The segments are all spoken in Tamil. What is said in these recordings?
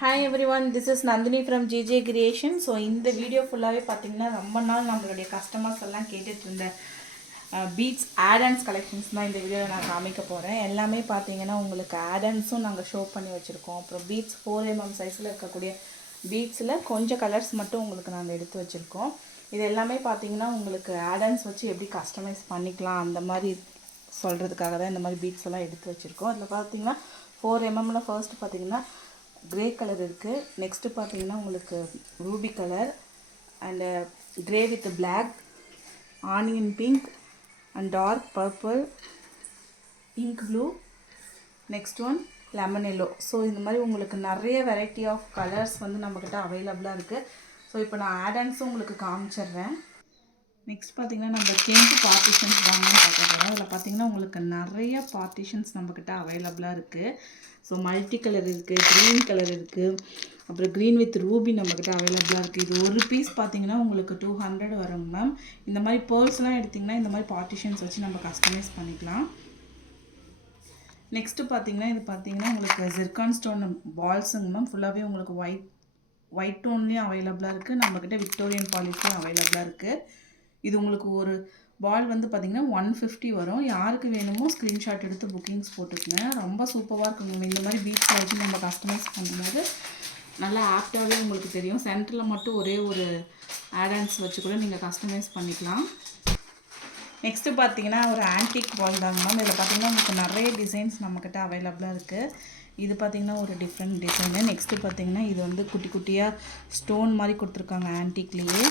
Hi everyone, this is Nandini from JJ Creation. So இந்த வீடியோ ஃபுல்லாகவே பார்த்தீங்கன்னா ரொம்ப நாள் நம்மளுடைய கஸ்டமர்ஸ் எல்லாம் கேட்டுட்டு இருந்த பீட்ஸ் ஆடன்ஸ் கலெக்ஷன்ஸ் தான் இந்த வீடியோவில் நான் காமிக்க போகிறேன். எல்லாமே பார்த்தீங்கன்னா உங்களுக்கு ஆடன்ஸும் நாங்கள் ஷோ பண்ணி வச்சுருக்கோம். அப்புறம் பீட்ஸ் 4mm சைஸில் இருக்கக்கூடிய பீட்ஸில் கொஞ்சம் கலர்ஸ் மட்டும் உங்களுக்கு நாங்கள் எடுத்து வச்சுருக்கோம். இது எல்லாமே பார்த்தீங்கன்னா உங்களுக்கு ஆடன்ஸ் வச்சு எப்படி கஸ்டமைஸ் பண்ணிக்கலாம் அந்த மாதிரி சொல்கிறதுக்காக தான் இந்த மாதிரி பீட்ஸ் எல்லாம் எடுத்து வச்சுருக்கோம். அதில் பார்த்தீங்கன்னா 4mm ஃபர்ஸ்ட் பார்த்தீங்கன்னா கிரே கலர் இருக்குது. நெக்ஸ்ட்டு பார்த்தீங்கன்னா உங்களுக்கு ruby colour and grey with black, onion pink and dark purple, pink blue, next one lemon yellow. So இந்த மாதிரி உங்களுக்கு நிறைய வெரைட்டி ஆஃப் கலர்ஸ் வந்து நம்மக்கிட்ட அவைலபிளாக இருக்குது. ஸோ இப்போ நான் ஆடன்ஸும் உங்களுக்கு காமிச்சிடுறேன். நெக்ஸ்ட் பார்த்திங்கன்னா நம்ம கெம்ப் பார்ட்டிஷன்ஸ் தாங்க பார்க்க போகிறோம். அதில் பார்த்திங்கன்னா உங்களுக்கு நிறைய பார்ட்டிஷன்ஸ் நம்மக்கிட்ட அவைலபிளாக இருக்குது. ஸோ மல்டி கலர் இருக்குது, க்ரீன் கலர் இருக்குது, அப்புறம் க்ரீன் வித் ரூபி நம்மக்கிட்ட அவைலபிளாக இருக்குது. இது ஒரு பீஸ் பார்த்திங்கன்னா உங்களுக்கு 200 வருங்க மேம். இந்த மாதிரி பேர்ல்ஸ்லாம் எடுத்திங்கன்னா இந்த மாதிரி பார்ட்டிஷன்ஸ் வச்சு நம்ம கஸ்டமைஸ் பண்ணிக்கலாம். நெக்ஸ்ட்டு பார்த்திங்கன்னா இது பார்த்திங்கன்னா உங்களுக்கு ஜிர்கான் ஸ்டோன் பால்ஸுங்க மேம். ஃபுல்லாகவே உங்களுக்கு ஒயிட் டோன்லேயும் அவைலபிளாக இருக்குது. நம்மக்கிட்ட விக்டோரியன் பாலிஷ்லேயும் அவைலபிளாக இருக்குது. இது உங்களுக்கு ஒரு பால் வந்து பார்த்திங்கன்னா 150 வரும். யாருக்கு வேணுமோ ஸ்க்ரீன்ஷாட் எடுத்து புக்கிங்ஸ் போட்டுக்கங்க. ரொம்ப சூப்பராக இருக்குங்க. இந்த மாதிரி பீட்ஸ் வச்சு நம்ம கஸ்டமைஸ் பண்ணும்போது நல்லா ஆப்டாகவே உங்களுக்கு தெரியும். சென்டரில் மட்டும் ஒரே ஒரு ஆடன்ஸ் வச்சு கூட நீங்கள் கஸ்டமைஸ் பண்ணிக்கலாம். நெக்ஸ்ட்டு பார்த்தீங்கன்னா ஒரு ஆன்டிக் பால் தாங்க மேம். இதில் பார்த்திங்கன்னா உங்களுக்கு நிறைய டிசைன்ஸ் நம்மக்கிட்ட அவைலபிளாக இருக்குது. இது பார்த்திங்கன்னா ஒரு டிஃப்ரெண்ட் டிசைனு. நெக்ஸ்ட்டு பார்த்திங்கன்னா இது வந்து குட்டி குட்டியாக ஸ்டோன் மாதிரி கொடுத்துருக்காங்க ஆன்டிக்லேயே.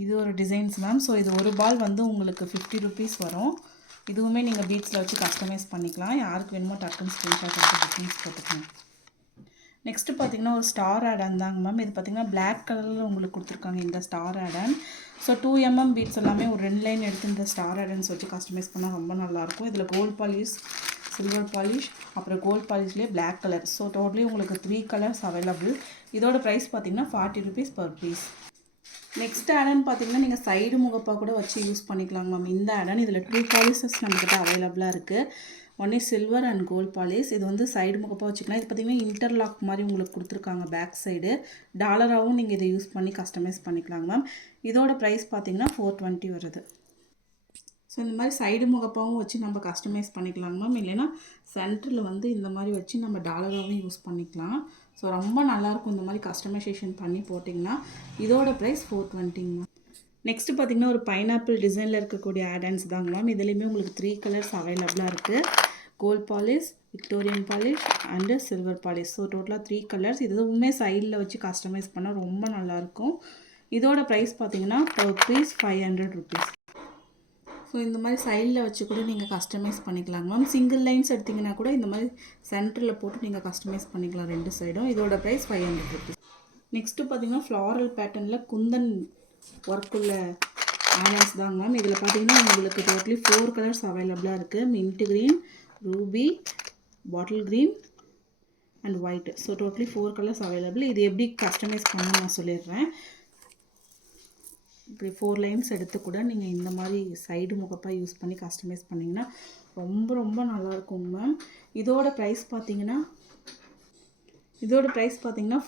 இது ஒரு டிசைன்ஸ் மேம். ஸோ இது ஒரு பால் வந்து உங்களுக்கு 50 rupees வரும். இதுவுமே நீங்கள் பீட்ஸில் வச்சு கஸ்டமைஸ் பண்ணிக்கலாம். யாருக்கு வேணுமோ டக்குன்னு ஸ்க்ரீன்ஷாட் எடுத்து புக்கிங்ஸ் போட்டுக்கலாம். நெக்ஸ்ட்டு பார்த்திங்கன்னா ஒரு ஸ்டார் ஆடன் தாங்க மேம். இது பார்த்திங்கன்னா பிளாக் கலரில் உங்களுக்கு கொடுத்துருக்காங்க இந்த star ardent. So 2mm beads எல்லாமே ஒரு 2 லைன் எடுத்து இந்த ஸ்டார் ஆடன்ஸ் வச்சு கஸ்டமைஸ் பண்ணால் ரொம்ப நல்லாயிருக்கும். இதில் கோல்ட் பாலிஷ், சில்வர் பாலிஷ், அப்புறம் கோல்ட் பாலிஷ்லேயே பிளாக் கலர். ஸோ டோட்டலி உங்களுக்கு 3 கலர்ஸ் அவைலபிள். இதோட ப்ரைஸ் பார்த்திங்கன்னா 40 rupees per piece. Next ardent பார்த்தீங்கன்னா நீங்கள் சைடு முகப்பாக கூட வச்சு யூஸ் பண்ணிக்கலாங்க மேம். இந்த ஆடன் இதில் 2 பாலிஷஸ் நம்மக்கிட்ட அவைலபிளாக இருக்குது. One is silver and gold polish. இது வந்து சைடு முகப்பாக வச்சுக்கலாம். இது பார்த்திங்கன்னா இன்டர்லாக் மாதிரி உங்களுக்கு கொடுத்துருக்காங்க பேக் சைடு. டாலராகவும் நீங்கள் இதை யூஸ் பண்ணி கஸ்டமைஸ் பண்ணிக்கலாங்க மேம். இதோட ப்ரைஸ் பார்த்திங்கன்னா 420 வருது. ஸோ இந்த மாதிரி சைடு முகப்பாகவும் வச்சு நம்ம கஸ்டமைஸ் பண்ணிக்கலாங்க மேம். இல்லைன்னா சென்டரில் வந்து இந்த மாதிரி வச்சு நம்ம டாலராகவும் யூஸ் பண்ணிக்கலாம். ஸோ ரொம்ப நல்லாயிருக்கும் இந்த மாதிரி கஸ்டமைசேஷன் பண்ணி போட்டிங்கன்னா. இதோட ப்ரைஸ் 420 மேம். நெக்ஸ்ட்டு பார்த்திங்கன்னா ஒரு பைனாப்பிள் டிசைனில் இருக்கக்கூடிய ஆடன்ஸ் தாங்க மேம். இதுலேயுமே உங்களுக்கு 3 கலர்ஸ் அவைலபிளாக இருக்குது. Gold polish, Victorian polish and silver polish. So டோட்டலாக 3 கலர்ஸ். இதுவுமே சைடில் வச்சு கஸ்டமைஸ் பண்ணால் ரொம்ப நல்லாயிருக்கும். இதோட ப்ரைஸ் பார்த்திங்கன்னா per piece 500 rupees. ஸோ இந்த மாதிரி சைடில் வச்சு கூட நீங்கள் கஸ்டமைஸ் பண்ணிக்கலாங்க மேம். சிங்கிள் லைன்ஸ் எடுத்திங்கன்னா கூட இந்த மாதிரி சென்டரில் போட்டு நீங்கள் கஸ்டமைஸ் பண்ணிக்கலாம் 2 சைடும். இதோட ப்ரைஸ் 500 rupees. நெக்ஸ்ட்டு பார்த்திங்கன்னா ஃப்ளாரல் பேட்டர்னில் குந்தன் ஒர்க்குள்ள ஆடன்ஸ் தாங்க மேம். இதில் பார்த்திங்கன்னா உங்களுக்கு டோட்டலி 4 கலர்ஸ் அவைலபிளாக இருக்குது. Mint green, ruby, bottle green and white. So totally 4 colours available. இது எப்படி கஸ்டமைஸ் பண்ணணும்னு நான் சொல்லிடுறேன். இப்படி 4 லைன்ஸ் எடுத்து கூட நீங்கள் இந்த மாதிரி சைடு முகப்பாக யூஸ் பண்ணி கஸ்டமைஸ் பண்ணிங்கன்னா ரொம்ப ரொம்ப நல்லாயிருக்கும் மேம். இதோட ப்ரைஸ் பார்த்தீங்கன்னா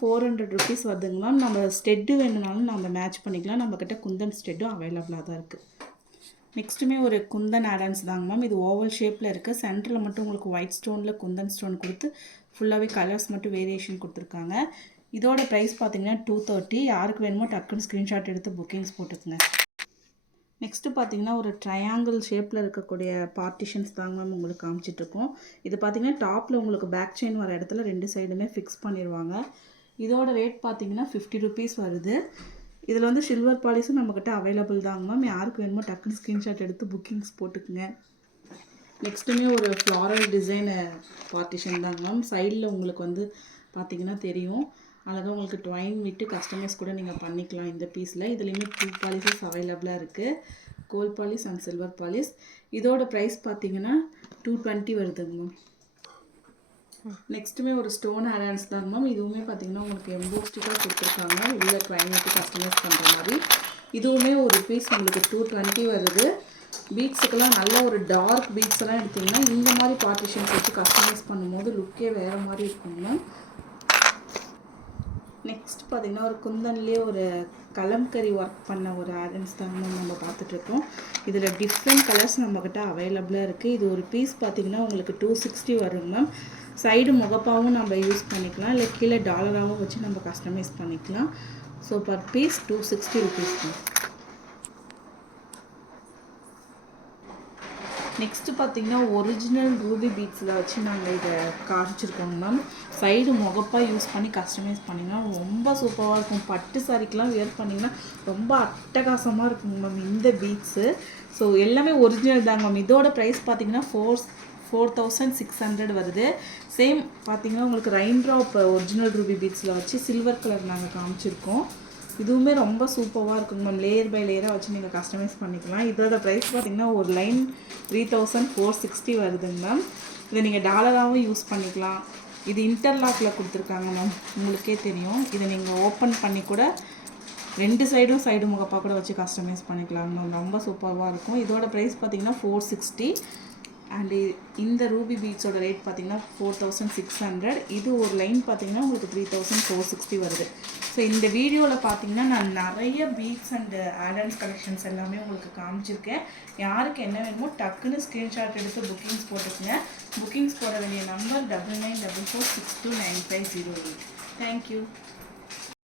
400 rupees வருதுங்க மேம். நம்ம ஸ்டெட்டு வேணுனாலும் நம்ம மேட்ச் பண்ணிக்கலாம். நம்மக்கிட்ட குந்தன் ஸ்டெட்டும் அவைலபிளாக தான் இருக்குது. நெக்ஸ்ட்டுமே ஒரு குந்தன் ஆடன்ஸ் தாங்க மேம். இது ஓவல் ஷேப்பில் இருக்குது. சென்டரில் மட்டும் உங்களுக்கு ஒயிட் ஸ்டோனில் குந்தன் ஸ்டோன் கொடுத்து ஃபுல்லாகவே கலர்ஸ் மட்டும் வேரியேஷன் கொடுத்துருக்காங்க. இதோட ப்ரைஸ் பார்த்திங்கன்னா 230. யாருக்கு வேணுமோ டக்குன்னு ஸ்க்ரீன்ஷாட் எடுத்து புக்கிங்ஸ் போட்டுக்குங்க. நெக்ஸ்ட்டு பார்த்திங்கன்னா ஒரு ட்ரையாங்கிள் ஷேப்பில் இருக்கக்கூடிய பார்ட்டிஷன்ஸ் தாங்க மேம் உங்களுக்கு காமிச்சிட்ருக்கோம். இது பார்த்திங்கன்னா டாப்பில் உங்களுக்கு பேக் செயின் வர இடத்துல 2 சைடுமே ஃபிக்ஸ் பண்ணிடுவாங்க. இதோட ரேட் பார்த்திங்கன்னா 50 rupees வருது. இதில் வந்து சில்வர் பாலிஷும் நம்மக்கிட்ட அவைலபிள் தாங்க மேம். யாருக்கு வேணுமோ டக்குன்னு ஸ்க்ரீன்ஷாட் எடுத்து புக்கிங்ஸ் போட்டுக்குங்க. நெக்ஸ்ட்டுமே ஒரு ஃப்ளாரல் டிசைன் பார்ட்டிஷன் தாங்க மேம். சைடில் உங்களுக்கு வந்து பார்த்திங்கன்னா தெரியும். அழகாக உங்களுக்கு ட்வைன் விட்டு கஸ்டமைஸ் கூட நீங்கள் பண்ணிக்கலாம் இந்த பீஸில். இதுலேயுமே 2 பாலிஷஸ் அவைலபிளாக இருக்குது. Gold polish and silver polish. இதோட ப்ரைஸ் பார்த்தீங்கன்னா 220 வருதுங்க மேம். நெக்ஸ்ட்டுமே ஒரு ஸ்டோன் ஆடன்ஸ் தாங்க மேம். இதுவுமே பார்த்திங்கன்னா உங்களுக்கு எம்போஸ்டிக்காக கொடுத்துருக்காங்க. உள்ள ட்வைன் விட்டு கஸ்டமைஸ் பண்ணுற மாதிரி. இதுவுமே ஒரு பீஸ் உங்களுக்கு 220 வருது. பீட்ஸுக்கெல்லாம் நல்ல ஒரு டார்க் பீட்ஸ் எல்லாம் எடுத்திங்கன்னா இந்த மாதிரி பார்ட்டிஷன்ஸ் வச்சு கஸ்டமைஸ் பண்ணும்போது லுக்கே வேறு மாதிரி இருக்குங்க. நெக்ஸ்ட் பார்த்திங்கன்னா ஒரு குந்தன்லேயே ஒரு கலம்கரி ஒர்க் பண்ண ஒரு ஆடன்ஸ் தான் நம்ம பார்த்துட்ருக்கோம். இதில் டிஃப்ரெண்ட் கலர்ஸ் நம்மக்கிட்ட அவைலபிளாக இருக்குது. இது ஒரு பீஸ் பார்த்திங்கன்னா உங்களுக்கு 260 வரும் மேம். சைடு முகப்பாகவும் நம்ம யூஸ் பண்ணிக்கலாம், இல்லை கீழே டாலராகவும் வச்சு நம்ம கஸ்டமைஸ் பண்ணிக்கலாம். ஸோ பர் பீஸ் 260 ருபீஸ் தான். நெக்ஸ்ட்டு பார்த்திங்கன்னா ஒரிஜினல் ரூபி பீட்ஸில் வச்சு நாங்கள் இதை காமிச்சிருக்கோங்க மேம். சைடு முகப்பாக யூஸ் பண்ணி கஸ்டமைஸ் பண்ணிங்கன்னா ரொம்ப சூப்பராக இருக்கும். பட்டு சாரிக்கெலாம் வியர் பண்ணிங்கன்னா ரொம்ப அட்டகாசமாக இருக்குங்க மேம் இந்த பீட்ஸு. ஸோ எல்லாமே ஒரிஜினல் தாங்க மேம். இதோட ப்ரைஸ் பார்த்திங்கன்னா 4600 வருது. சேம் பார்த்திங்கன்னா உங்களுக்கு ரெயின் ட்ராப் ஒரிஜினல் ரூபி பீட்ஸில் வச்சு சில்வர் கலர் நாங்கள் காமிச்சிருக்கோம். இதுவுமே ரொம்ப சூப்பராக இருக்குங்க மேம். லேயர் பை லேயராக வச்சு நீங்கள் கஸ்டமைஸ் பண்ணிக்கலாம். இதோட ப்ரைஸ் பார்த்திங்கன்னா ஒரு லைன் 3460 வருதுங்க மேம். இதை நீங்கள் டாலராகவும் யூஸ் பண்ணிக்கலாம். இது இன்டர்லாக்கில் கொடுத்துருக்காங்க மேம், உங்களுக்கே தெரியும். இதை நீங்கள் ஓப்பன் பண்ணி கூட 2 சைடும் சைடு முகப்பாக கூட வச்சு கஸ்டமைஸ் பண்ணிக்கலாம் மேம். ரொம்ப சூப்பராக இருக்கும். இதோட ப்ரைஸ் பார்த்திங்கன்னா 460. அண்டு இந்த ரூபி பீட்ஸோட ரேட் பார்த்திங்கன்னா 4600. இது ஒரு லைன் பார்த்திங்கன்னா உங்களுக்கு 3460 வருது. ஸோ இந்த வீடியோவில் பார்த்திங்கன்னா நான் நிறைய பீட்ஸ் அண்டு ஆடன்ஸ் கலெக்ஷன்ஸ் எல்லாமே உங்களுக்கு காமிச்சிருக்கேன். யாருக்கு என்ன வேணுமோ டக்குன்னு ஸ்க்ரீன்ஷாட் எடுத்து புக்கிங்ஸ் போட்டுக்குங்க. புக்கிங்ஸ் போட வேண்டிய நம்பர் 9944629508. தேங்க்யூ.